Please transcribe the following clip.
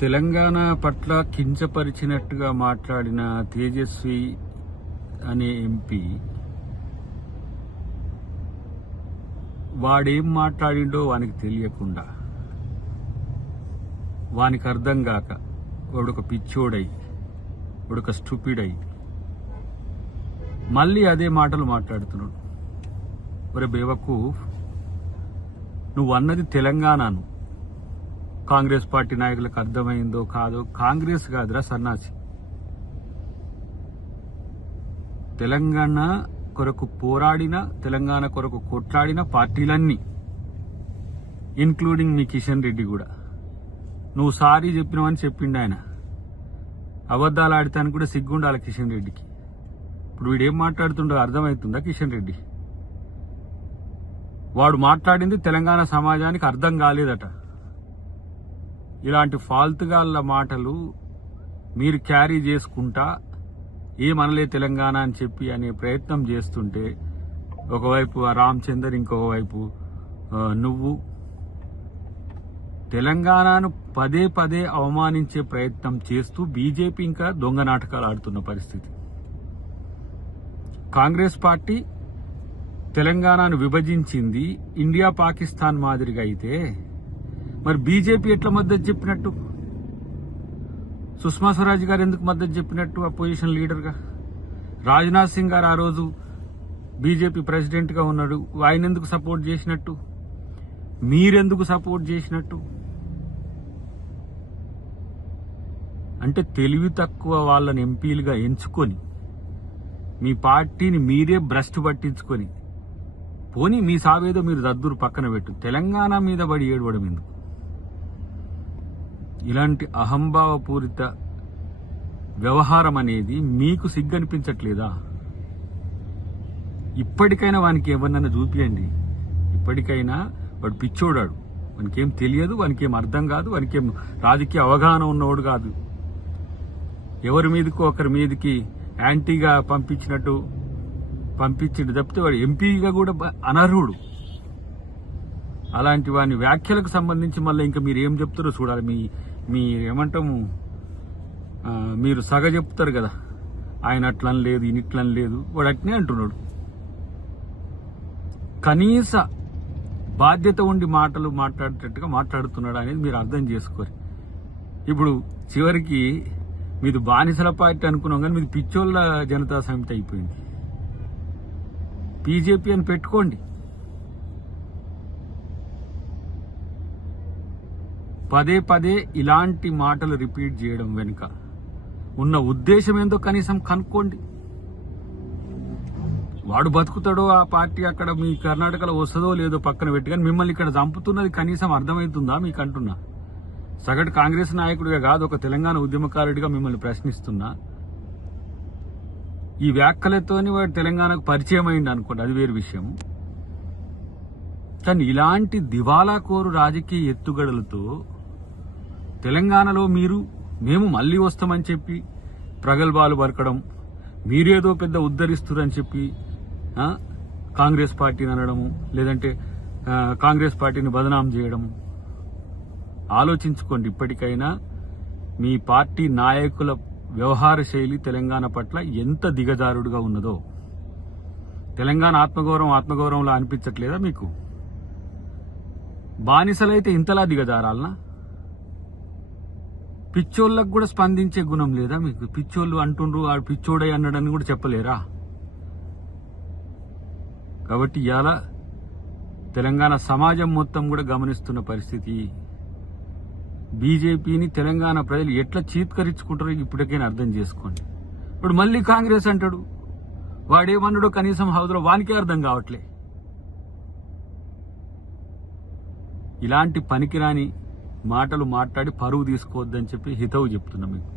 తెలంగాణ పట్ల కించపరిచినట్టుగా మాట్లాడిన తేజస్వి అనే ఎంపీ వాడేం మాట్లాడిండో వానికి తెలియకుండా, వానికి అర్థం కాక వాడొక పిచ్చోడై, వాడొక స్టూపిడై మళ్ళీ అదే మాటలు మాట్లాడుతున్నాడు. ఒరే బేవకూఫ్, నువ్వు అన్నది తెలంగాణను. కాంగ్రెస్ పార్టీ నాయకులకు అర్థమైందో కాదో, కాంగ్రెస్ కాదురా సన్నాసి. తెలంగాణ కొరకు పోరాడిన, తెలంగాణ కొరకు కొట్లాడిన పార్టీలన్నీ, ఇన్క్లూడింగ్ మీ కిషన్ రెడ్డి కూడా. నువ్వు సారీ చెప్పినావని చెప్పిండు ఆయన. అబద్ధాలు ఆడితానికి కూడా సిగ్గుండాలి కిషన్ రెడ్డికి. ఇప్పుడు వీడేం మాట్లాడుతుండో అర్థమవుతుందా కిషన్ రెడ్డి? వాడు మాట్లాడింది తెలంగాణ సమాజానికి అర్థం కాలేదట. ఇలాంటి ఫాల్తుగాళ్ళ మాటలు మీరు క్యారీ చేసుకుంటా ఏమనలే తెలంగాణ అని చెప్పి అనే ప్రయత్నం చేస్తుంటే, ఒకవైపు రామచందర్, ఇంకొక వైపు నువ్వు తెలంగాణను పదే పదే అవమానించే ప్రయత్నం చేస్తూ బీజేపీ ఇంకా దొంగ నాటకాలు ఆడుతున్న పరిస్థితి. కాంగ్రెస్ పార్టీ తెలంగాణను విభజించింది ఇండియా పాకిస్తాన్ మాదిరిగా అయితే, మరి బీజేపీ ఎట్లా మద్దతు చెప్పినట్టు? సుష్మా స్వరాజ్ గారు ఎందుకు మద్దతు చెప్పినట్టు అపోజిషన్ లీడర్గా? రాజ్నాథ్ సింగ్ గారు ఆ రోజు బీజేపీ ప్రెసిడెంట్గా ఉన్నాడు, ఆయన ఎందుకు సపోర్ట్ చేసినట్టు? మీరెందుకు సపోర్ట్ చేసినట్టు? అంటే తెలివి తక్కువ వాళ్ళని ఎంపీలుగా ఎంచుకొని, మీ పార్టీని మీరే భ్రష్టు పట్టించుకొని, పోనీ మీ సావేదో మీరు దద్దురు పక్కన పెట్టు, తెలంగాణ మీద పడి ఏడవడం ఎందుకు? ఇలాంటి అహంభావపూరిత వ్యవహారం అనేది మీకు సిగ్గనిపించట్లేదా? ఇప్పటికైనా వానికి ఎవరినైనా చూపియండి. ఇప్పటికైనా వాడు పిచ్చోడాడు, వానికేం తెలియదు, వానికేం అర్థం కాదు, వానికేం రాజకీయ అవగాహన ఉన్నవాడు కాదు. ఎవరి మీదకో ఒకరి మీదకి యాంటీగా పంపించిండు తప్పితే వాడు ఎంపీగా కూడా అనర్హుడు. అలాంటి వాని వ్యాఖ్యలకు సంబంధించి మళ్ళీ ఇంకా మీరు ఏం చెప్తారో చూడాలి. మీ ఏమంటాము, మీరు సగ చెప్తారు కదా, ఆయన అట్లని లేదు, ఈయన ఇట్లని లేదు, వాడు అట్నే అంటున్నాడు. కనీస బాధ్యత ఉండి మాటలు మాట్లాడేటట్టుగా మాట్లాడుతున్నాడు అనేది మీరు అర్థం చేసుకోరు. ఇప్పుడు చివరికి మీది బానిసల పార్టీ అనుకున్నాం కానీ మీది పిచ్చోళ్ళ జనతా సమితి అయిపోయింది. బీజేపీ అని పెట్టుకోండి. పదే పదే ఇలాంటి మాటలు రిపీట్ చేయడం వెనుక ఉన్న ఉద్దేశం ఏందో కనీసం కనుక్కోండి. వాడు బతుకుతాడో ఆ పార్టీ అక్కడ మీ కర్ణాటకలో వస్తుందో లేదో పక్కన పెట్టి, కానీ మిమ్మల్ని ఇక్కడ చంపుతున్నది కనీసం అర్థమవుతుందా మీకు అంటున్నా? సగటు కాంగ్రెస్ నాయకుడిగా కాదు, ఒక తెలంగాణ ఉద్యమకారుడిగా మిమ్మల్ని ప్రశ్నిస్తున్నా. ఈ వ్యాఖ్యలతోని వాడు తెలంగాణకు పరిచయం అయింది అనుకోండి, అది వేరు విషయం. కానీ ఇలాంటి దివాలా కోరు రాజకీయ ఎత్తుగడలతో తెలంగాణలో మేము మళ్లీ వస్తామని చెప్పి ప్రగల్భాలు పలకడం, మీరేదో పెద్ద ఉద్ధరిస్తురని చెప్పి కాంగ్రెస్ పార్టీని అనడము, లేదంటే కాంగ్రెస్ పార్టీని బదనాం చేయడము. ఆలోచించుకోండి. ఇప్పటికైనా మీ పార్టీ నాయకుల వ్యవహార శైలి తెలంగాణ పట్ల ఎంత దిగజారుడుగా ఉన్నదో. తెలంగాణ ఆత్మగౌరవంలా అనిపించట్లేదా మీకు? బానిసలైతే ఇంతలా దిగజారాలనా? పిచ్చోళ్ళకు కూడా స్పందించే గుణం లేదా మీకు? పిచ్చోళ్ళు అంటుండ్రు, ఆడు పిచ్చోడై అన్నాడని కూడా చెప్పలేరా? కాబట్టి ఇవాళ తెలంగాణ సమాజం మొత్తం కూడా గమనిస్తున్న పరిస్థితి. బీజేపీని తెలంగాణ ప్రజలు ఎట్లా చీత్కరించుకుంటారో ఇప్పటికైనా అర్థం చేసుకోండి. ఇప్పుడు మళ్ళీ కాంగ్రెస్ అంటాడు, వాడేమన్నాడో కనీసం హౌస్లో వానికే అర్థం కావట్లే. ఇలాంటి పనికిరాని మాటలు మాట్లాడి పరువు తీసుకోవద్దని చెప్పి హితవు చెప్తున్నా మీకు.